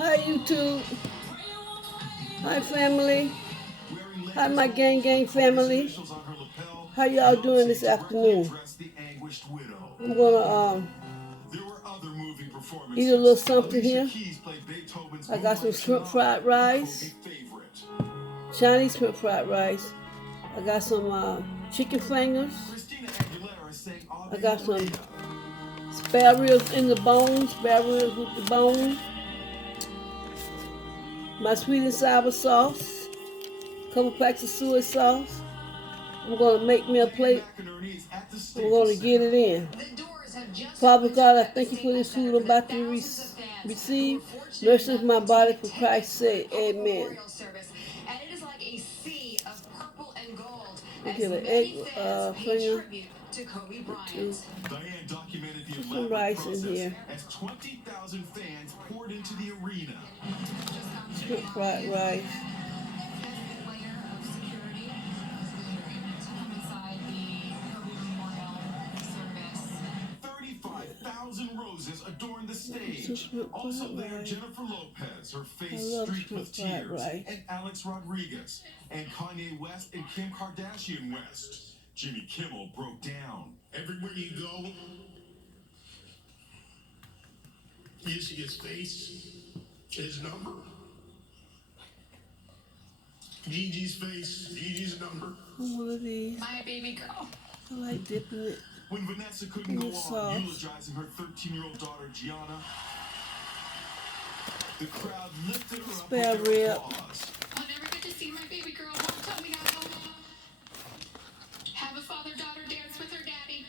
Hi YouTube. Hi family. Hi my gang family. How y'all doing this afternoon? I'm gonna eat a little something here. I got some shrimp fried rice, Chinese shrimp fried rice. I got some chicken fingers. I got some spare ribs in the bone, spare ribs with the bone. My sweet and sour sauce, couple packs of soy sauce. I'm gonna make me a plate. I'm gonna get it in. Father God, I thank you for this food I'm about to receive. Nourish my body for Christ's sake. Amen. Get an egg finger. Put some rice in here. As 20,000 fans poured into the arena. Shrimp fried rice. 35,000 roses adorned the stage. Also there, Jennifer Lopez, her face streaked with tears, and Alex Rodriguez, and Kanye West and Kim Kardashian West. Jimmy Kimmel broke down. Everywhere you go, you see his face, his number. Gigi's face, Gigi's number. One of these. My baby girl. I like dipping it. When Vanessa couldn't go on eulogizing her 13-year-old daughter Gianna, the crowd lifted her up with their applause. I'll never get to see my baby girl. Won't tell me how. Have a father-daughter dance with her daddy.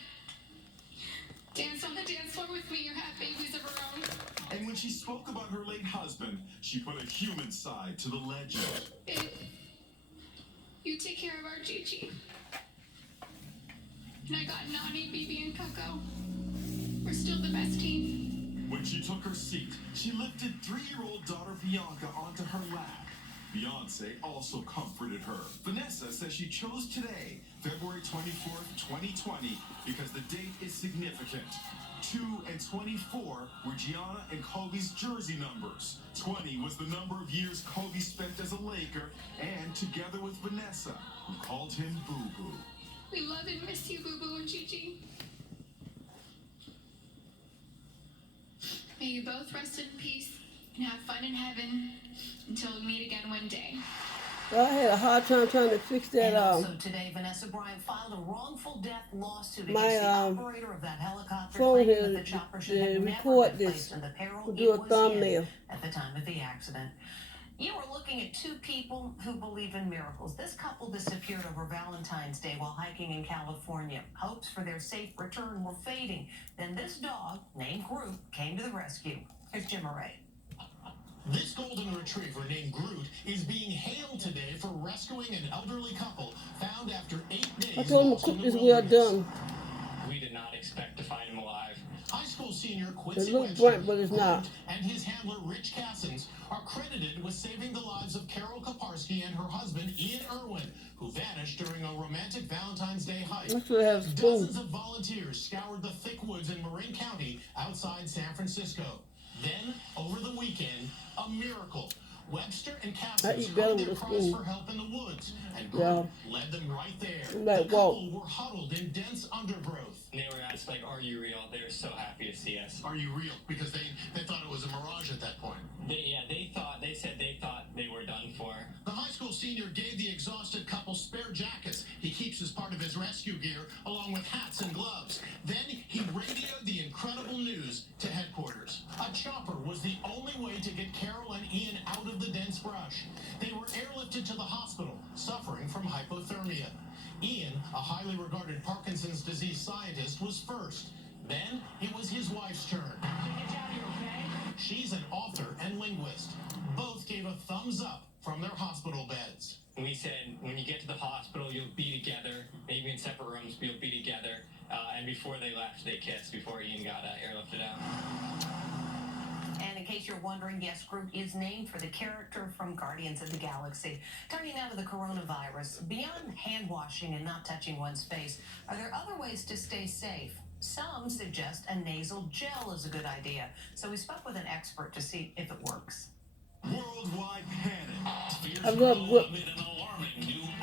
Dance on the dance floor with me or have babies of her own. And when she spoke about her late husband, she put a human side to the legend. Babe, you take care of our Gigi. And I got Nani, Bibi, and Coco. We're still the best team. When she took her seat, she lifted 3-year-old daughter Bianca onto her lap. Beyonce also comforted her. Vanessa says she chose today, February 24th, 2020, because the date is significant. 2 and 24 were Gianna and Kobe's jersey numbers. 20 was the number of years Kobe spent as a Laker, and together with Vanessa, who called him Boo Boo. We love and miss you, Boo Boo and Gigi. May you both rest in peace and have fun in heaven until we meet again one day. Well, I had a hard time trying to fix that. Also today, Vanessa Bryant filed a wrongful death lawsuit against the operator of that helicopter, phone claiming here that the chopper should have never record been this. placed in the peril We'll do a it was thumbnail in at the time of the accident. You are looking at two people who believe in miracles. This couple disappeared over Valentine's Day while hiking in California. Hopes for their safe return were fading. Then this dog, named Groot, came to the rescue. Here's Jim Murray. This golden retriever named Groot is being hailed today for rescuing an elderly couple found after 8 days. I told him to cook this well done. We did not expect to find him alive. High school senior Quincy It looks Webster, burnt, but it's not. and his handler Rich Cassins are credited with saving the lives of Carol Kaparsky and her husband Ian Irwin, who vanished during a romantic Valentine's Day hike. Dozens of volunteers scoured the thick woods in Marin County outside San Francisco. Then, over the weekend, a miracle. Webster and Cassins heard their cries for help in the woods, and Groot led them right there. The couple were huddled in dense undergrowth. They were asked, like, are you real? They were so happy to see us. Are you real? Because they thought it was a mirage at that point. They said they thought they were done for. The high school senior gave the exhausted couple spare jackets he keeps as part of his rescue gear, along with hats and gloves. Then he radioed the incredible news to headquarters. A chopper was the only way to get Carol and Ian out of the dense brush. They were airlifted to the hospital, suffering from hypothermia. Ian, a highly regarded Parkinson's disease scientist, was first. Then it was his wife's turn. She's an author and linguist. Both gave a thumbs up from their hospital beds. We said, when you get to the hospital, you'll be together, maybe in separate rooms, but you'll be together. And before they left, they kissed before Ian got airlifted out. And in case you're wondering, yes, Groot is named for the character from Guardians of the Galaxy. Turning now to the coronavirus. Beyond hand washing and not touching one's face, are there other ways to stay safe? Some suggest a nasal gel is a good idea. So we spoke with an expert to see if it works. worldwide panic. I love what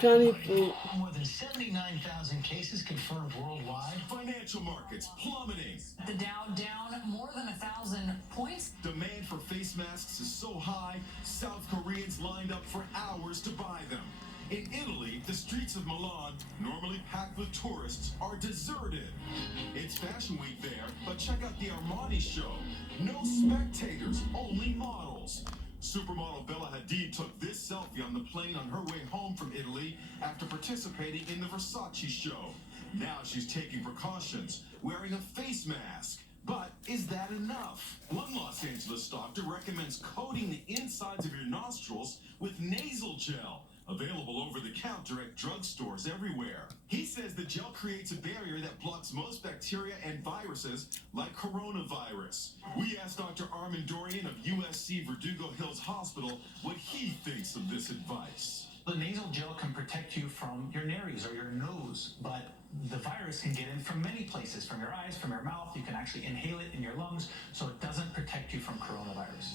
Johnny food. More than 79,000 cases confirmed worldwide. Financial markets plummeting. The Dow down more than 1,000 points. Demand for face masks is so high, South Koreans lined up for hours to buy them. In Italy, the streets of Milan, normally packed with tourists, are deserted. It's Fashion Week there, but check out the Armani show. No spectators, only models. Supermodel Bella Hadid took this selfie on the plane on her way home from Italy after participating in the Versace show. Now she's taking precautions, wearing a face mask. But is that enough? One Los Angeles doctor recommends coating the insides of your nostrils with nasal gel, available over the counter at drugstores everywhere. He says the gel creates a barrier that blocks most bacteria and viruses like coronavirus. We asked Dr. Armin Dorian of USC Verdugo Hills Hospital what he thinks of this advice. The nasal gel can protect you from your nares or your nose, but the virus can get in from many places, from your eyes, from your mouth. You can actually inhale it in your lungs, so it doesn't protect you from coronavirus.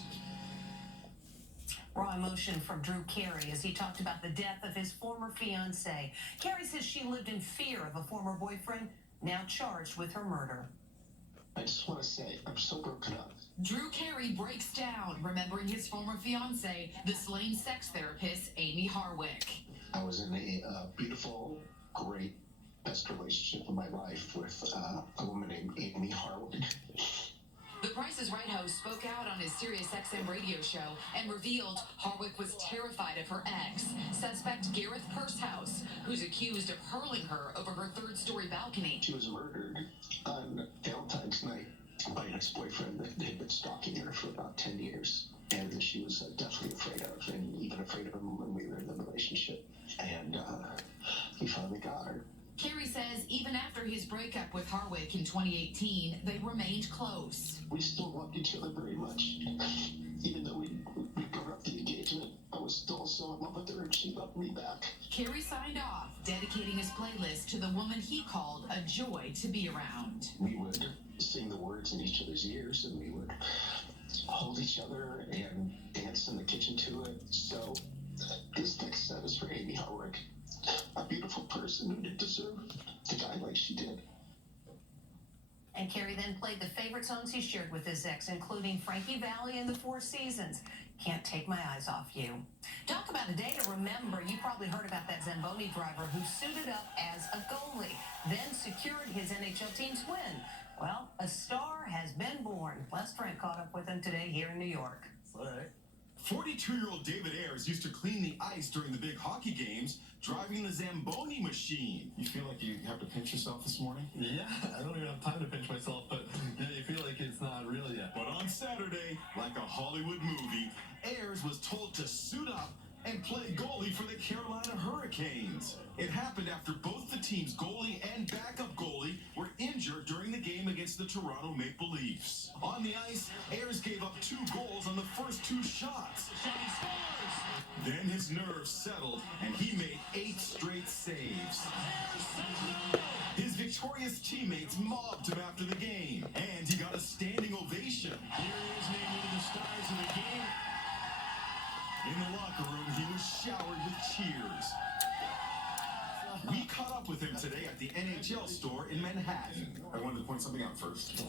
Raw emotion from Drew Carey as he talked about the death of his former fiancée. Carey says she lived in fear of a former boyfriend, now charged with her murder. I just want to say, I'm so broken up. Drew Carey breaks down, remembering his former fiancée, the slain sex therapist Amy Harwick. I was in a beautiful, great, best relationship of my life with a woman named Amy Harwick. The Price is Right host spoke out on his SiriusXM radio show and revealed Harwick was terrified of her ex, suspect Gareth Pursehouse, who's accused of hurling her over her third-story balcony. She was murdered on Valentine's night by an ex-boyfriend that had been stalking her for about 10 years. And she was definitely afraid of, and even afraid of him when we were in the relationship. And he finally got her. Carey says even after his breakup with Harwick in 2018, they remained close. We still loved each other very much. Even though we broke up the engagement, I was still so in love with her, and she loved me back. Carey signed off, dedicating his playlist to the woman he called a joy to be around. We would sing the words in each other's ears, and we would hold each other and dance in the kitchen to it. So this next set is for Amy Harwick, a beautiful person who didn't deserve to die like she did. And Carey then played the favorite songs he shared with his ex, including Frankie Valli and the Four Seasons. Can't Take My Eyes Off You. Talk about a day to remember. You probably heard about that Zamboni driver who suited up as a goalie, then secured his NHL team's win. Well, a star has been born. Les Trent caught up with him today here in New York. All right. 42-year-old David Ayres used to clean the ice during the big hockey games, driving the Zamboni machine. You feel like you have to pinch yourself this morning? Yeah, I don't even have time to pinch myself, but yeah, you feel like it's not real yet. But on Saturday, like a Hollywood movie, Ayres was told to suit up and play goalie for the Carolina Hurricanes. It happened after both the team's goalie and backup goalie were injured during the game against the Toronto Maple Leafs. On the ice, Ayres gave up 2 goals on the first 2 shots. Then his nerves settled, and he made 8 straight saves. His victorious teammates mobbed him after the game, and he got a standing ovation. Here he is named one of the stars of the game. In the locker room, he was showered with cheers. We caught up with him today at the NHL store in Manhattan. I wanted to point something out first.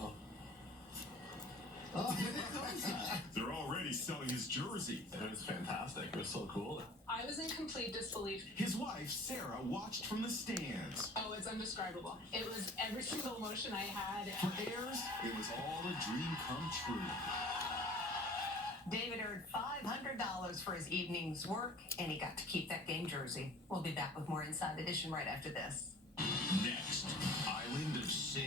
They're already selling his jersey. It was fantastic. It was so cool. I was in complete disbelief. His wife, Sarah, watched from the stands. Oh, it's indescribable. It was every single emotion I had. For Ayres, it was all a dream come true. David earned $500 for his evening's work, and he got to keep that game jersey. We'll be back with more Inside Edition right after this. Next, Island of Sin,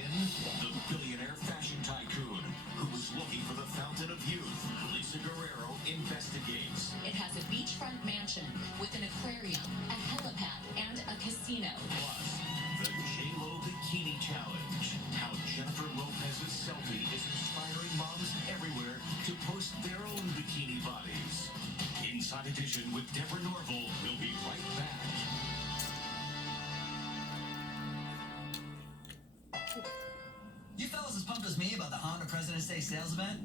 the billionaire fashion tycoon who was looking for the fountain of youth. Lisa Guerrero investigates. It has a beachfront mansion with an aquarium, a helipad, and a casino. Plus, the J-Lo Bikini Challenge. How Jennifer Lopez's selfie is inspiring moms everywhere to post their own bikini bodies. Inside Edition with Deborah Norville. We'll be right back. You fellas as pumped as me about the Honda President's Day sales event?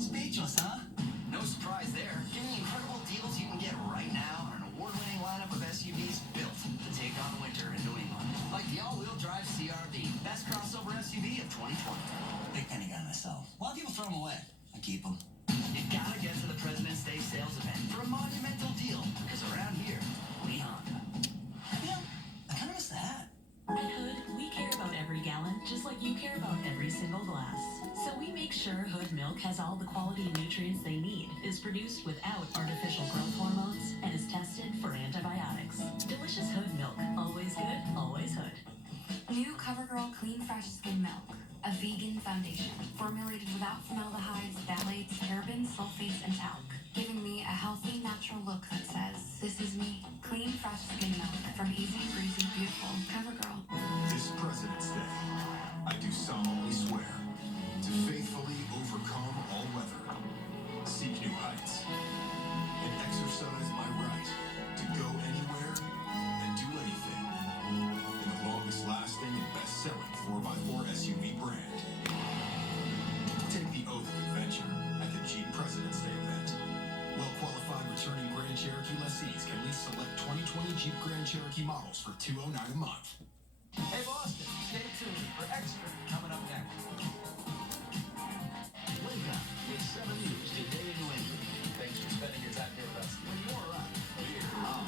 Speechless, huh? deals you can get right now on an award-winning lineup of SUVs built to take on winter in New England. Like the all-wheel drive CR-V, best crossover SUV of 2020. Big penny guy myself. A lot of people throw them away. I keep them. You gotta get to the President's Day sales event for a monumental deal, because around here, we Honda. You know, I kind of miss the hat. At Hood, we care about every gallon, just like you care about every single glass. So we make sure Hood milk has all the quality and nutrients they need, is produced without artificial growth hormones, and is tested for antibiotics. Delicious Hood milk. Always good, always Hood. New CoverGirl Clean Fresh Skin Milk, a vegan foundation formulated without formaldehydes, phthalates, parabens, sulfates, and talc, giving me a healthy, natural look that says, "This is me." Clean Fresh Skin Milk from Easy Breezy Beautiful CoverGirl. This President's Day, I do solemnly swear to faithfully overcome all weather, seek new heights, and exercise my right to go anywhere and do anything in the longest-lasting and best-selling 4x4 SUV brand. Take the oath of adventure at the Jeep President's Day event. Well-qualified returning Grand Cherokee lessees can lease select 2020 Jeep Grand Cherokee models for $209 a month. Hey, Boston, stay tuned for Extra coming up next. Wake up with 7 News Today in New England. Thanks for spending your time here with us when you're around. Here on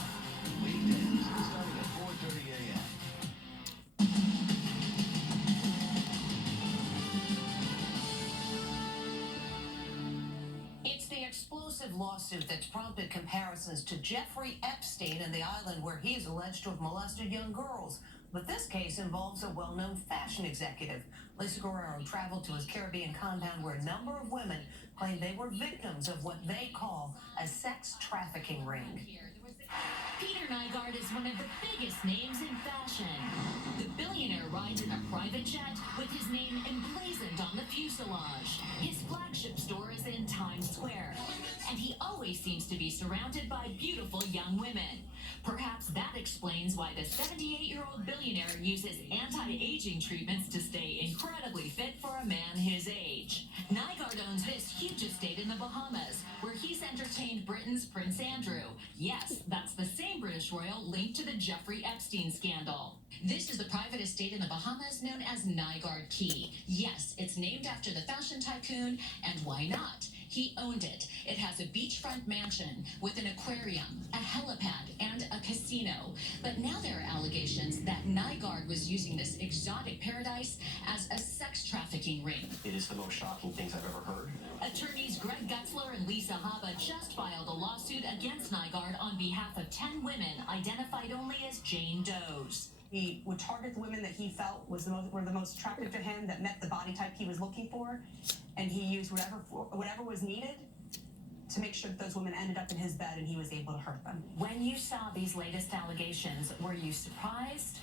weekdays, starting at 4:30 a.m. It's the explosive lawsuit that's prompted comparisons to Jeffrey Epstein and the island where he is alleged to have molested young girls. But this case involves a well-known fashion executive. Lisa Guerrero traveled to his Caribbean compound where a number of women claim they were victims of what they call a sex trafficking ring. Peter Nygaard is one of the biggest names in fashion. The billionaire rides in a private jet with his name emblazoned on the fuselage. His flagship store is in Times Square, and he always seems to be surrounded by beautiful young women. Perhaps that explains why the 78-year-old billionaire uses anti-aging treatments to stay incredibly fit for a man his age. Nygaard owns this huge estate in the Bahamas, where he's entertained Britain's Prince Andrew. Yes, that's the same British royal linked to the Jeffrey Epstein scandal. This is the private estate in the Bahamas known as Nygaard Key. Yes, it's named after the fashion tycoon, and why not? He owned it. It has a beachfront mansion with an aquarium, a helipad, and a casino. But now there are allegations that Nygaard was using this exotic paradise as a sex trafficking ring. It is the most shocking things I've ever heard. Attorneys Greg Gutzler and Lisa Haba just filed a lawsuit against Nygaard on behalf of 10 women identified only as Jane Does. He would target the women that he felt were the most attractive to him, that met the body type he was looking for, and he used whatever was needed to make sure that those women ended up in his bed and he was able to hurt them. When you saw these latest allegations, were you surprised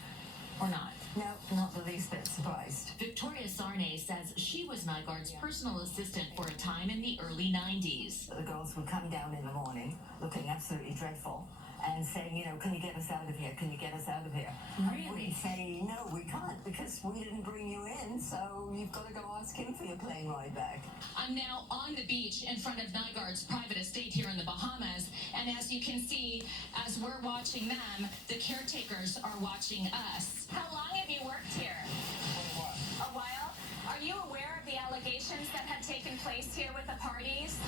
or not? No, not the least bit surprised. Victoria Sarnay says she was Nygaard's personal assistant for a time in the early 90s. The girls would come down in the morning looking absolutely dreadful and saying, you know, can you get us out of here? Can you get us out of here? Really? And we'd say, no, we can't, because we didn't bring you in, so you've got to go ask him for your plane ride back. I'm now on the beach in front of Nygaard's private estate here in the Bahamas, and as you can see, as we're watching them, the caretakers are watching us. How long have you worked here? A while. Are you aware of the allegations that have taken place here with the parties?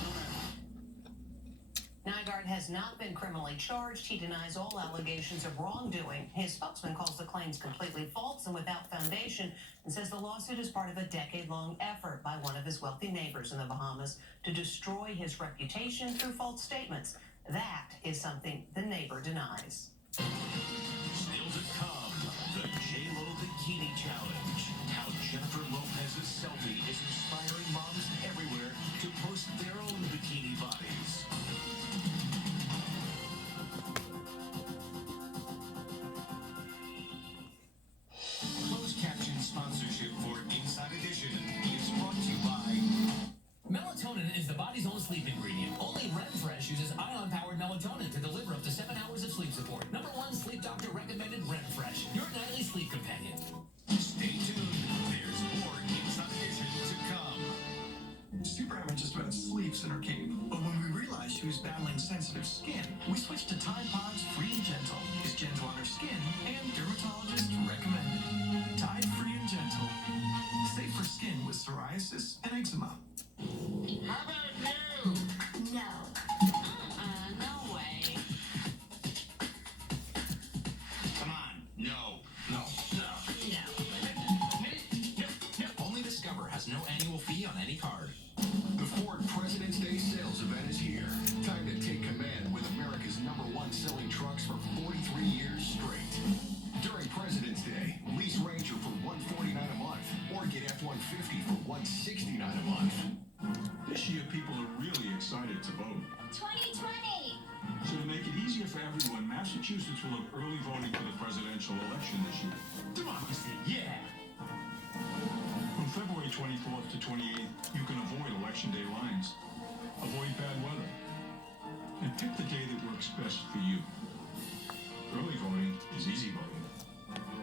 Nygaard has not been criminally charged. He denies all allegations of wrongdoing. His spokesman calls the claims completely false and without foundation and says the lawsuit is part of a decade-long effort by one of his wealthy neighbors in the Bahamas to destroy his reputation through false statements. That is something the neighbor denies. Still to come, the J-Lo Bikini Challenge. How Jennifer Lopez's selfie is inspiring moms everywhere to post their own bikini bodies. Closed caption sponsorship for Inside Edition is brought to you by... Melatonin is the body's own sleep ingredient. Only RemFresh uses ion-powered melatonin to deliver up to 7 hours of sleep support. #1 sleep doctor recommended RemFresh, your nightly sleep companion. Stay tuned. There's more Inside Edition to come. Superman just about sleeps in her cape. But when we realize who's battling sensitive skin, we switched to Tide Pods Free and Gentle. It's gentle on her skin and dermatologist recommended. Tide Free and Gentle. Safe for skin with psoriasis and eczema. How about you? No. No way. Come on. No. No. No. Only Discover has no annual fee on any card. The Ford President's Day sales event is here. Time to take command with America's #1 selling trucks for 43 years straight. During President's Day, lease Ranger for $149 a month or get F-150 for $169 a month. This year, people are really excited to vote. 2020! So to make it easier for everyone, Massachusetts will have early voting for the presidential election this year. Democracy, yeah! From February 24th to 28th, you can avoid election day lines, avoid bad weather, and pick the day that works best for you. Early voting is easy voting.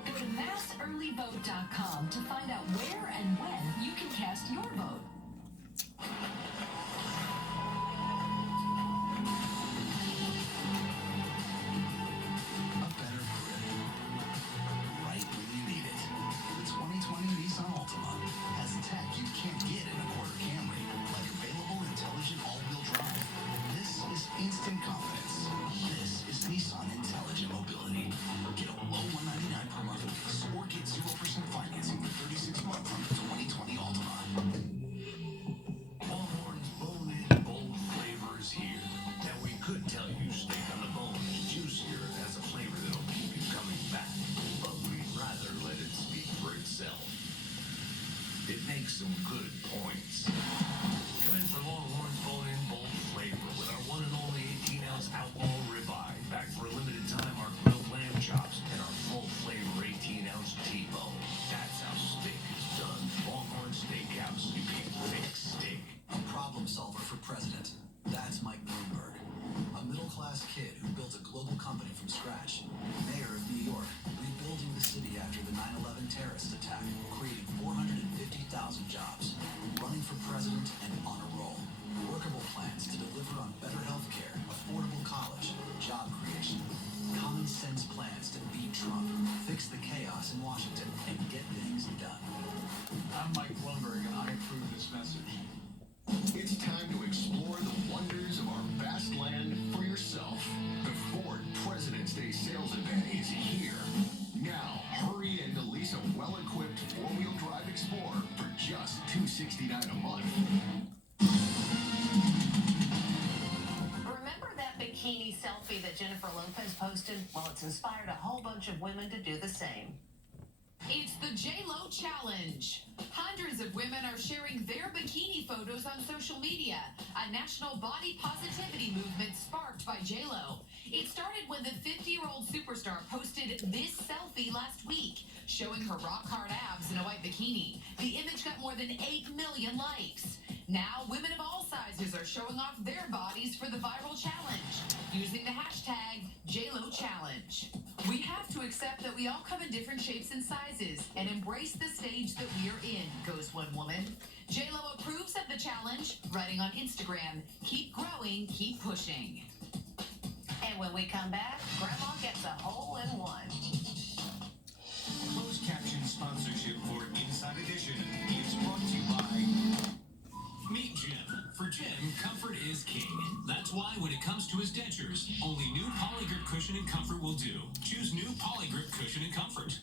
Go to massearlyvote.com to find out where and when you can cast your vote. A better grip. Right when you need it. The 2020 Nissan Altima has tech you can't get in a quarter Camry, like available intelligent all-wheel drive. This is instant confidence. This is Nissan Intelligent Mobility. Get a low $199 per month lease or get 0% financing for 36 months on the 2020 Altima. Longhorn's bone-in bold flavor is here. Now we could tell you steak on the bone is juicier and has a flavor that'll keep you coming back, but we'd rather let it speak for itself. It makes some good points. Come in for Longhorn's bone-in bold flavor with our one and only 18-ounce outlaw ribeye, back for a limited time our grilled lamb chops and our full flavor 18-ounce T-bone. That's how steak is done. Longhorn Steakhouse, you can fix steak. A problem solver for president. That's Mike Bloomberg. A middle-class kid who built a global company from scratch. Mayor of New York, rebuilding the city after the 9/11 terrorist attack, creating 450,000 jobs. Running for president and on a roll. Workable plans to deliver on better health care, affordable college, job creation. Common sense plans to beat Trump, fix the chaos in Washington, and get things done. I'm Mike Bloomberg, and I approve this message. It's time to explore the wonders of our vast land for yourself. The Ford President's Day sales event is here. Now, hurry in to lease a well-equipped four-wheel drive Explorer for just $269 a month. Remember that bikini selfie that Jennifer Lopez posted? Well, it's inspired a whole bunch of women to do the same. It's the J-Lo Challenge. Hundreds of women are sharing their bikini photos on social media, a national body positivity movement sparked by J-Lo. It started when the 50-year-old superstar posted this selfie last week, showing her rock-hard abs in a white bikini. The image got more than 8 million likes. Now, women of all sizes are showing off their bodies for the viral challenge, using the hashtag #JLoChallenge. We have to accept that we all come in different shapes and sizes and embrace the stage that we're in, goes one woman. J-Lo approves of the challenge, writing on Instagram, "Keep growing, keep pushing." And when we come back, Grandma gets a hole-in-one. Closed caption sponsorship for Inside Edition is brought to you by Meet Jim. For Jim, comfort is king. That's why when it comes to his dentures, only new Polygrip Cushion and Comfort will do. Choose new Polygrip Cushion and Comfort.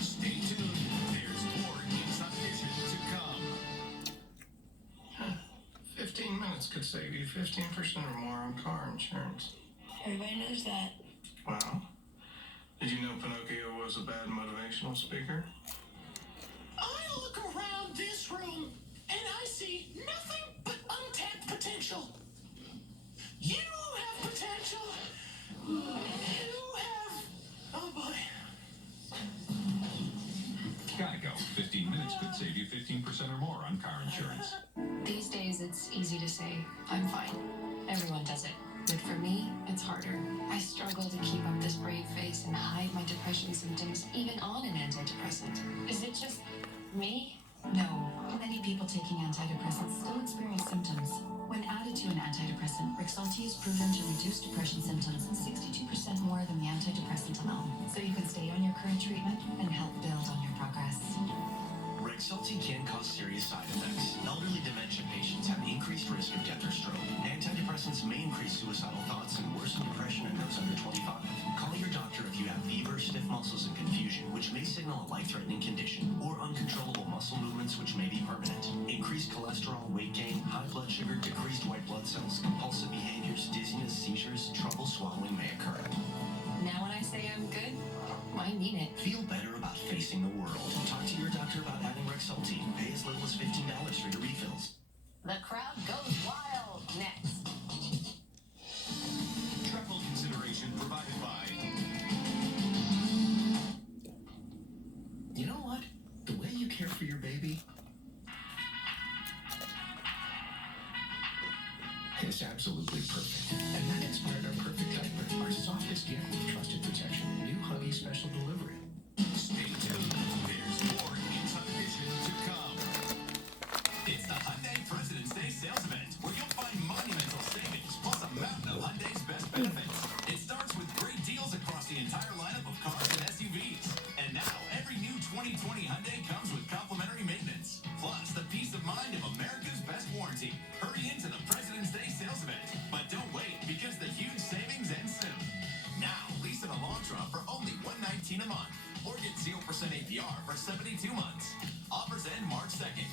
Stay tuned. There's more Inside Edition to come. 15 minutes could save you 15% or more on car insurance. Everybody knows that. Wow. Did you know Pinocchio was a bad motivational speaker? I look around this room and I see nothing but untapped potential. You have potential. You have... Oh boy. Geico. 15 minutes could save you 15% or more on car insurance. These days, it's easy to say, I'm fine. Everyone does it. But for me, it's harder. I struggle to keep up this brave face and hide my depression symptoms, even on an antidepressant. Is it just me? No. Many people taking antidepressants still experience symptoms. When added to to an antidepressant, Rexulti is proven to reduce depression symptoms 62% more than the antidepressant alone. So you can stay on your current treatment and help build on your progress. Rexulti can cause serious side effects. Elderly dementia patients have increased risk of death or stroke. Antidepressants may increase suicidal thoughts and worsen depression in those under 25. Call your doctor if you have fever, stiff muscles, and confusion, which may signal a life-threatening condition, or uncontrollable muscle movements, which may be permanent. Increased cholesterol, weight gain, high blood sugar, decreased white blood cells, compulsive behaviors, dizziness, seizures, trouble swallowing may occur. Now when I say I'm good, I mean it. Feel better about facing the world. Talk to your doctor about adding Rexulti. Pay as little as $15 for your refills. The crowd goes wild next. Travel consideration provided by... You know what? The way you care for your baby is absolutely perfect. And that inspired our Perfect Diaper, our softest gift with trusted protection. New Huggies special delivery. Stay tuned. There's more Inside Edition to come. It's the Hyundai President's Day sales event, where you'll find monumental savings, plus a mountain of Hyundai's best benefits. It starts with great deals across the entire lineup of cars and SUVs. And now, every new 2020 Hyundai comes with complimentary maintenance, plus the peace of mind of America's best warranty. Hurry into the President's Day sales event, but don't wait, because the huge savings end soon. Now, lease an Elantra for only $119 a month, or get 0% APR for 72 months. Offers end March 2nd.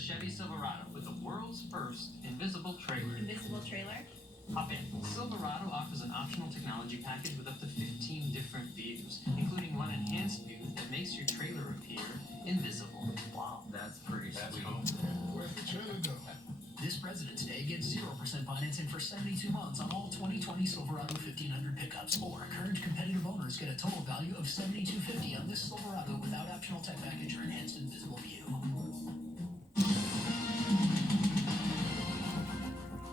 Chevy Silverado with the world's first invisible trailer. Invisible trailer? Hop in. Silverado offers an optional technology package with up to 15 different views, including one enhanced view that makes your trailer appear invisible. Wow, that's pretty sweet. Cool. Where'd the trailer go? This President's Day, get 0% financing for 72 months on all 2020 Silverado 1500 pickups, or current competitive owners get a total value of $7,250 on this Silverado without optional tech package or enhanced invisible view.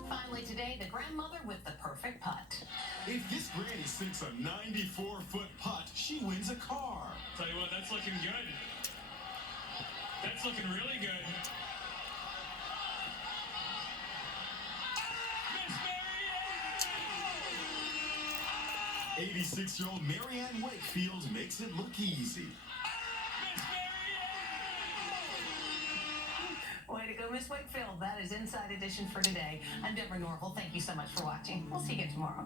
Finally today, the grandmother with the perfect putt. If this granny sinks a 94-foot putt, she wins a car. Tell you what, that's looking good. That's looking really good. 86-year-old Marianne Wakefield makes it look easy. Way to go, Miss Wakefield. That is Inside Edition for today. I'm Deborah Norville. Thank you so much for watching. We'll see you again tomorrow.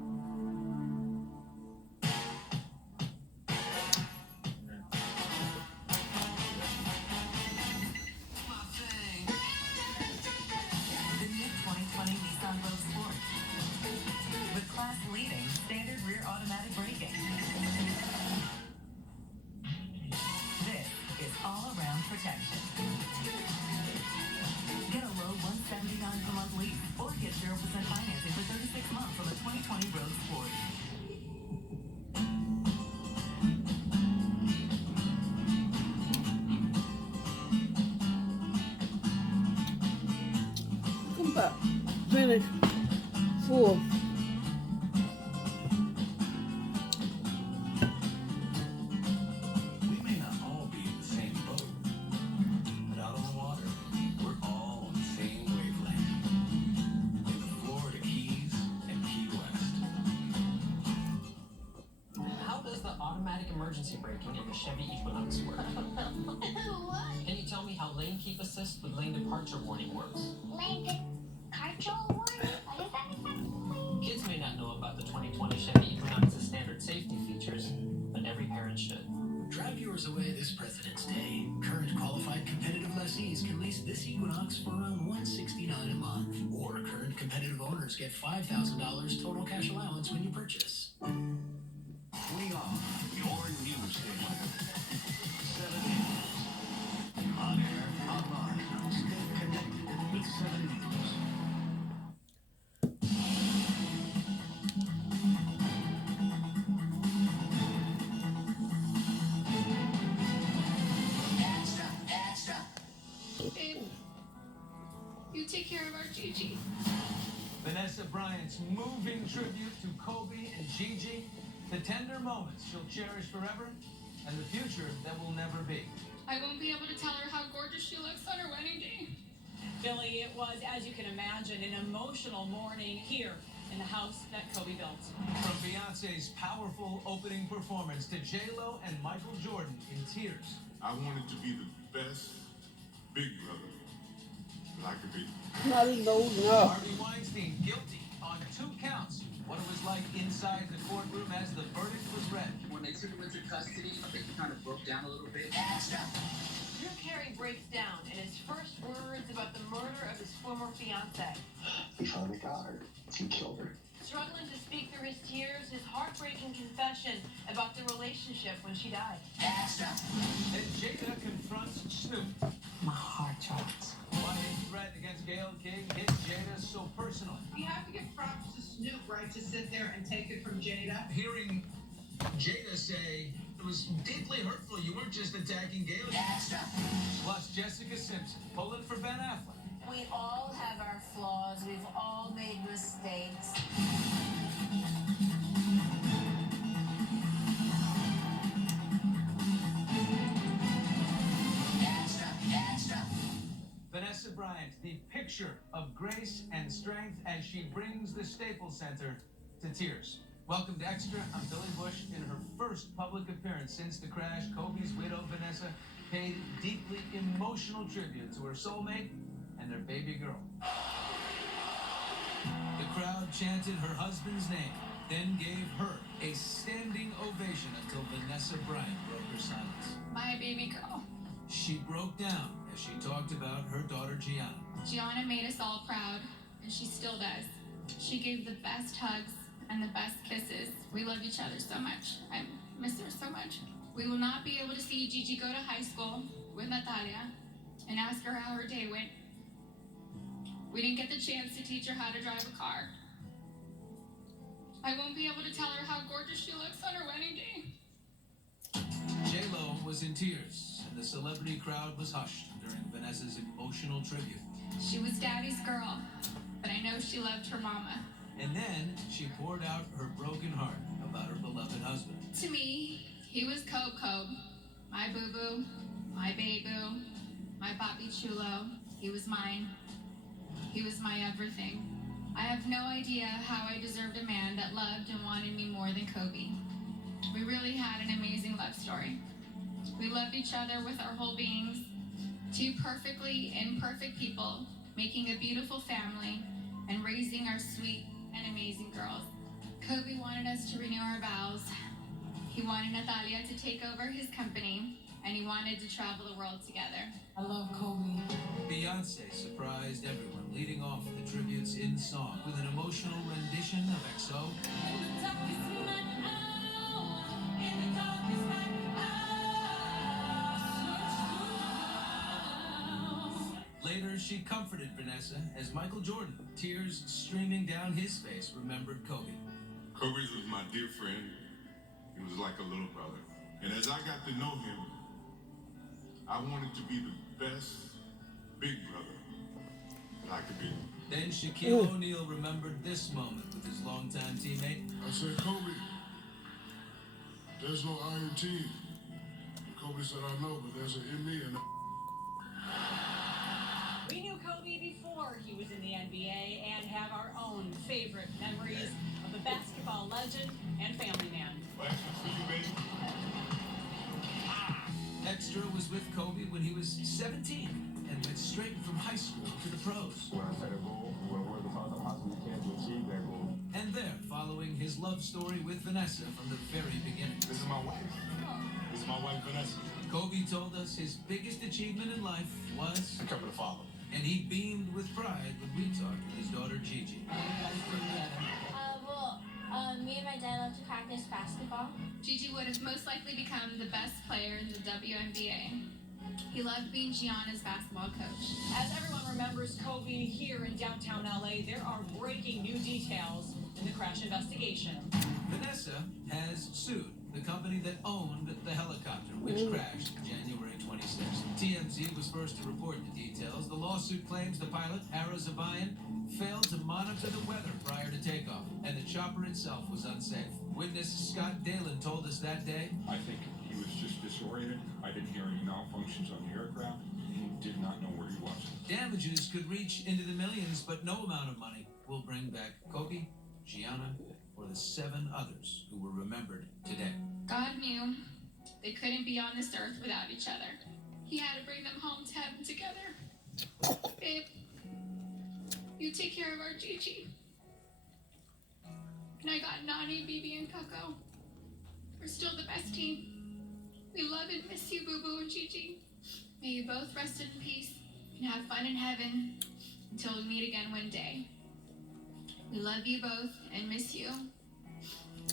The new 2020 Nissan Rogue Sport. With class-leading standard rear automatic braking. This is all-around protection. Get a low $179 per month lease or get 0% financing for 36 months on the 2020 Rogue Sport. Come back. Finish. 4. We may not all be in the same boat, but out on the water, we're all on the same wavelength. In the Florida Keys and Key West. How does the automatic emergency braking in the Chevy Equinox work? Can you tell me how lane keep assist with lane departure warning works? Lane departure warning? What is that exactly? Kids may not know about the 2020 Chevy Equinox's standard safety features, but every parent should. Drive yours away this President's Day. Current qualified competitive lessees can lease this Equinox for around $169 a month. Or current competitive owners get $5,000 total cash allowance when you purchase. We are your news station. 7 News. On air, online, stay connected with 7 News. care of our Gigi. Vanessa Bryant's moving tribute to Kobe and Gigi, the tender moments she'll cherish forever, and the future that will never be. I won't be able to tell her how gorgeous she looks on her wedding day. Billy, it was, as you can imagine, an emotional morning here in the house that Kobe built. From Beyonce's powerful opening performance to J-Lo and Michael Jordan in tears. I wanted to be the best big brother that I could be. Harvey Weinstein guilty on 2 counts. What it was like inside the courtroom as the verdict was read. When they took him into custody, I think he kind of broke down a little bit. Drew Carey breaks down in his first words about the murder of his former fiancée. We finally got her. He killed her. Struggling to speak through his tears, his heartbreaking confession about the relationship when she died. And Jada confronts Snoop. My heart drops. Why his threat against Gayle King hit Jada so personally. You have to give props to Snoop, right, to sit there and take it from Jada. Hearing Jada say it was deeply hurtful. You weren't just attacking Gayle. Plus Jessica Simpson pulling for Ben Affleck. We all have our flaws. We've all made mistakes. Vanessa Bryant, the picture of grace and strength as she brings the Staples Center to tears. Welcome to Extra. I'm Billy Bush. In her first public appearance since the crash, Kobe's widow, Vanessa, paid deeply emotional tribute to her soulmate and their baby girl. The crowd chanted her husband's name, then gave her a standing ovation until Vanessa Bryant broke her silence. My baby girl. She broke down as she talked about her daughter Gianna. Gianna made us all proud, and she still does. She gave the best hugs and the best kisses. We love each other so much. I miss her so much. We will not be able to see Gigi go to high school with Natalia and ask her how her day went. We didn't get the chance to teach her how to drive a car. I won't be able to tell her how gorgeous she looks on her wedding day. J-Lo was in tears, and the celebrity crowd was hushed during Vanessa's emotional tribute. She was Daddy's girl, but I know she loved her mama. And then she poured out her broken heart about her beloved husband. To me, he was Cobe, my boo-boo, my babe-boo, my papi chulo. He was mine. He was my everything. I have no idea how I deserved a man that loved and wanted me more than Kobe. We really had an amazing love story. We loved each other with our whole beings. 2 perfectly imperfect people making a beautiful family and raising our sweet and amazing girls. Kobe wanted us to renew our vows. He wanted Natalia to take over his company, and he wanted to travel the world together. I love Kobe. Beyonce surprised everyone, leading off the tributes in song with an emotional rendition of XO. Later, she comforted Vanessa as Michael Jordan, tears streaming down his face, remembered Kobe. Kobe was my dear friend. He was like a little brother. And as I got to know him, I wanted to be the best big brother that I could be. Then Shaquille O'Neal remembered this moment with his longtime teammate. I said, Kobe, there's no iron team. And Kobe said, I know, but there's an in me and We knew Kobe before he was in the NBA and have our own favorite memories of the basketball legend and family man. Extra was with Kobe when he was 17 and went straight from high school to the pros. When I set a goal, we're working hard to possibly can to achieve that goal. And there, following his love story with Vanessa from the very beginning. This is my wife. This is my wife, Vanessa. Kobe told us his biggest achievement in life was becoming a father. And he beamed with pride when we talked with his daughter Gigi. Me and my dad love to practice basketball. Gigi would have most likely become the best player in the WNBA. He loved being Gianna's basketball coach. As everyone remembers Kobe here in downtown LA, there are breaking new details in the crash investigation. Vanessa has sued the company that owned the helicopter, which crashed January 26th. TMZ was first to report the details. The lawsuit claims the pilot, Ara Zabayan, failed to monitor the weather prior to takeoff, and the chopper itself was unsafe. Witness Scott Dalen told us that day, I think he was just disoriented. I didn't hear any malfunctions on the aircraft. He did not know where he was. Damages could reach into the millions, but no amount of money will bring back Kobe, Gianna, or the 7 others who were remembered today. God knew they couldn't be on this earth without each other. He had to bring them home to heaven together. Babe, you take care of our Gigi. And I got Nani, Bibi, and Coco. We're still the best team. We love and miss you, Boo Boo and Gigi. May you both rest in peace and have fun in heaven until we meet again one day. We love you both and miss you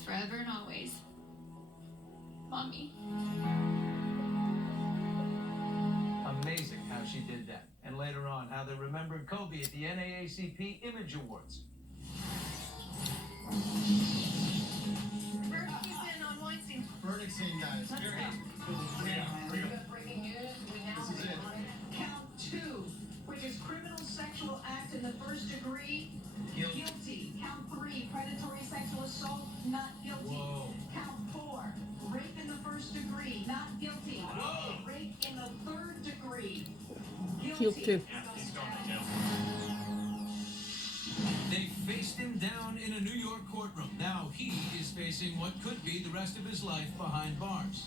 forever and always. Mommy. Amazing how she did that. And later on, how they remembered Kobe at the NAACP Image Awards. Verdict is in on Weinstein. Verdict's in, guys. Let's Very go. Breaking news. We now This is it. count 2, which is criminal sexual act in the first degree. Guilty. Count 3, predatory sexual assault, not guilty. Whoa. Count 4, rape in the first degree, not guilty. Whoa. Rape in the third degree, Guilty. guilty. They faced him down in a New York courtroom. Now he is facing what could be the rest of his life behind bars.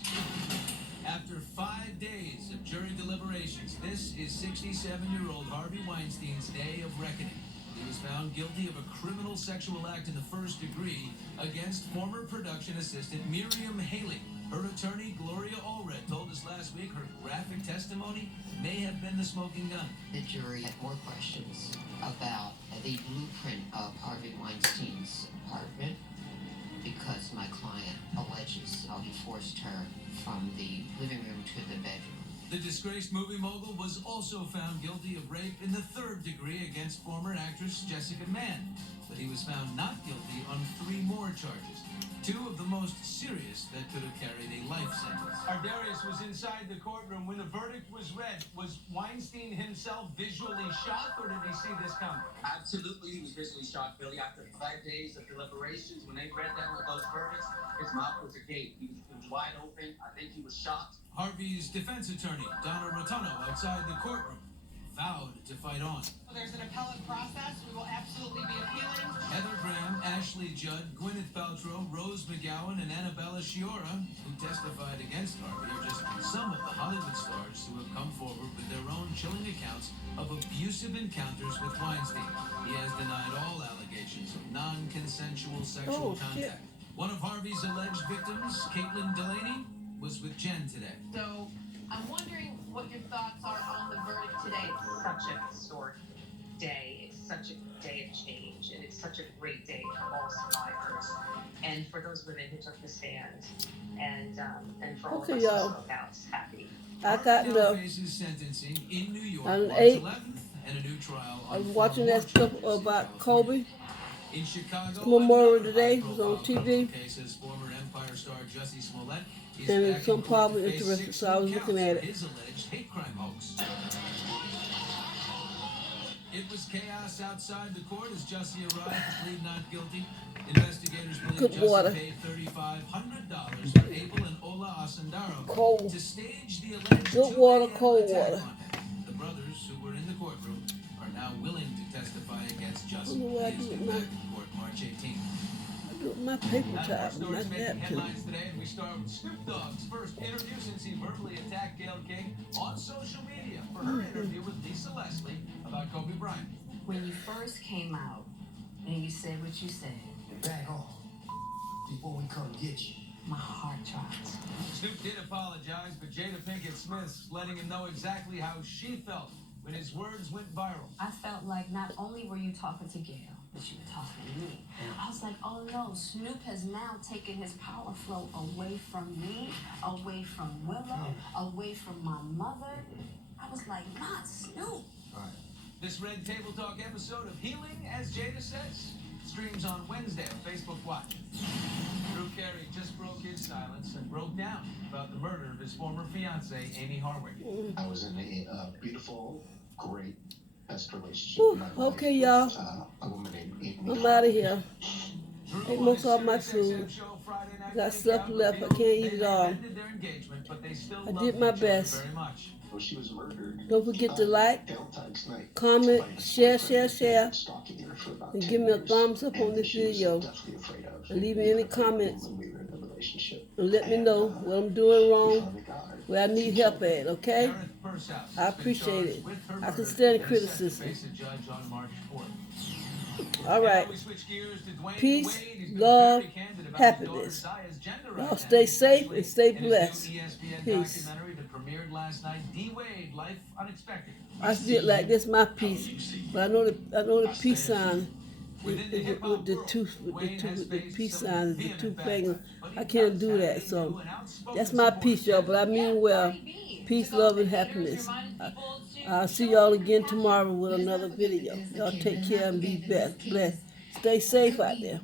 After 5 days of jury deliberations, this is 67-year-old Harvey Weinstein's day of reckoning. He was found guilty of a criminal sexual act in the first degree against former production assistant Miriam Haley. Her attorney, Gloria Allred, told us last week her graphic testimony may have been the smoking gun. The jury had more questions about the blueprint of Harvey Weinstein's apartment because my client alleges how he forced her from the living room to the bedroom. The disgraced movie mogul was also found guilty of rape in the third degree against former actress Jessica Mann, but he was found not guilty on 3 more charges, 2 of the most serious that could have carried a life sentence. Ardarius was inside the courtroom when the verdict was read. Was Weinstein himself visually shocked, or did he see this coming? Absolutely, he was visually shocked, Billy. After 5 days of deliberations, when they read down those verdicts, his mouth was agape. He was wide open. I think he was shocked. Harvey's defense attorney, Donna Rotuno, outside the courtroom, vowed to fight on. There's an appellate process. We will absolutely be appealing. Heather Graham, Ashley Judd, Gwyneth Paltrow, Rose McGowan, and Annabella Sciorra, who testified against Harvey, are just some of the Hollywood stars who have come forward with their own chilling accounts of abusive encounters with Weinstein. He has denied all allegations of non-consensual sexual contact. One of Harvey's alleged victims, Caitlin Delaney, was with Jen today. So I'm wondering what your thoughts are on the verdict today. It's such a historic day. It's such a day of change, and it's such a great day for all survivors and for those women who took the stand, and for all of us who spoke out. Happy. I got the faces sentencing in New York on March 8th. 11th, and a new trial I was on watching that stuff about Kobe. In Chicago, Memorial today was on TV. cases, former Empire star Jussie Smollett is And back it's some in court probably to face interesting, 16 so I was looking counts at for it. his alleged hate crime hoax. It was chaos outside the court as Jussie arrived to plead not guilty. Investigators believe Good Jussie water. paid $3,500 for Abel and Ola Asandaro Cold. to stage the alleged Good water, 2 a.m. cold attack water. on him. The brothers who were in the courtroom are now willing to testify against I Jussie. don't know what I He is do with due my- back in court March 18th. I do my paper Now, more towel, stories not making that too. headlines today, and we start with Snoop Dogg's first interview since he verbally attacked Gayle King on social media for her interview with Lisa Leslie about Kobe Bryant. When you first came out and you said what you said, Back on before we come get you. my heart dropped. Snoop did apologize, but Jada Pinkett Smith's letting him know exactly how she felt when his words went viral. I felt like not only were you talking to Gayle, but you were talking to me. I was like, oh no, Snoop has now taken his power flow away from me, away from Willow, away from my mother. I was like, not Snoop. This Red Table Talk episode of Healing, as Jada says, streams on Wednesday on Facebook Watch. Drew Carey just broke his silence and broke down about the murder of his former fiancée, Amy Harwick. I was in a beautiful, great, best relationship. Whew, okay, y'all. A woman named Amy. I'm out of here. Ate most of my food. Got stuff left. I can't eat it all. I did my best. Well, she was murdered. Don't forget to like, Valentine's night. comment, share, Stalking her for about and 10 give me a years. thumbs up on And this she was video. definitely afraid of. And leave me any comments. When we were in a relationship. And let me know what I'm doing wrong, where I need help at, okay? I appreciate it. I can stand criticism. All right. Peace, love, happiness. Y'all stay safe and stay blessed. Peace. I feel like this my peace, but I know the peace sign with the peace sign is the two fingers. I can't do that, so that's my peace, y'all. But I mean well. Peace, love, and happiness. I'll see y'all again tomorrow with another video. Y'all take care and be blessed. Stay safe out there.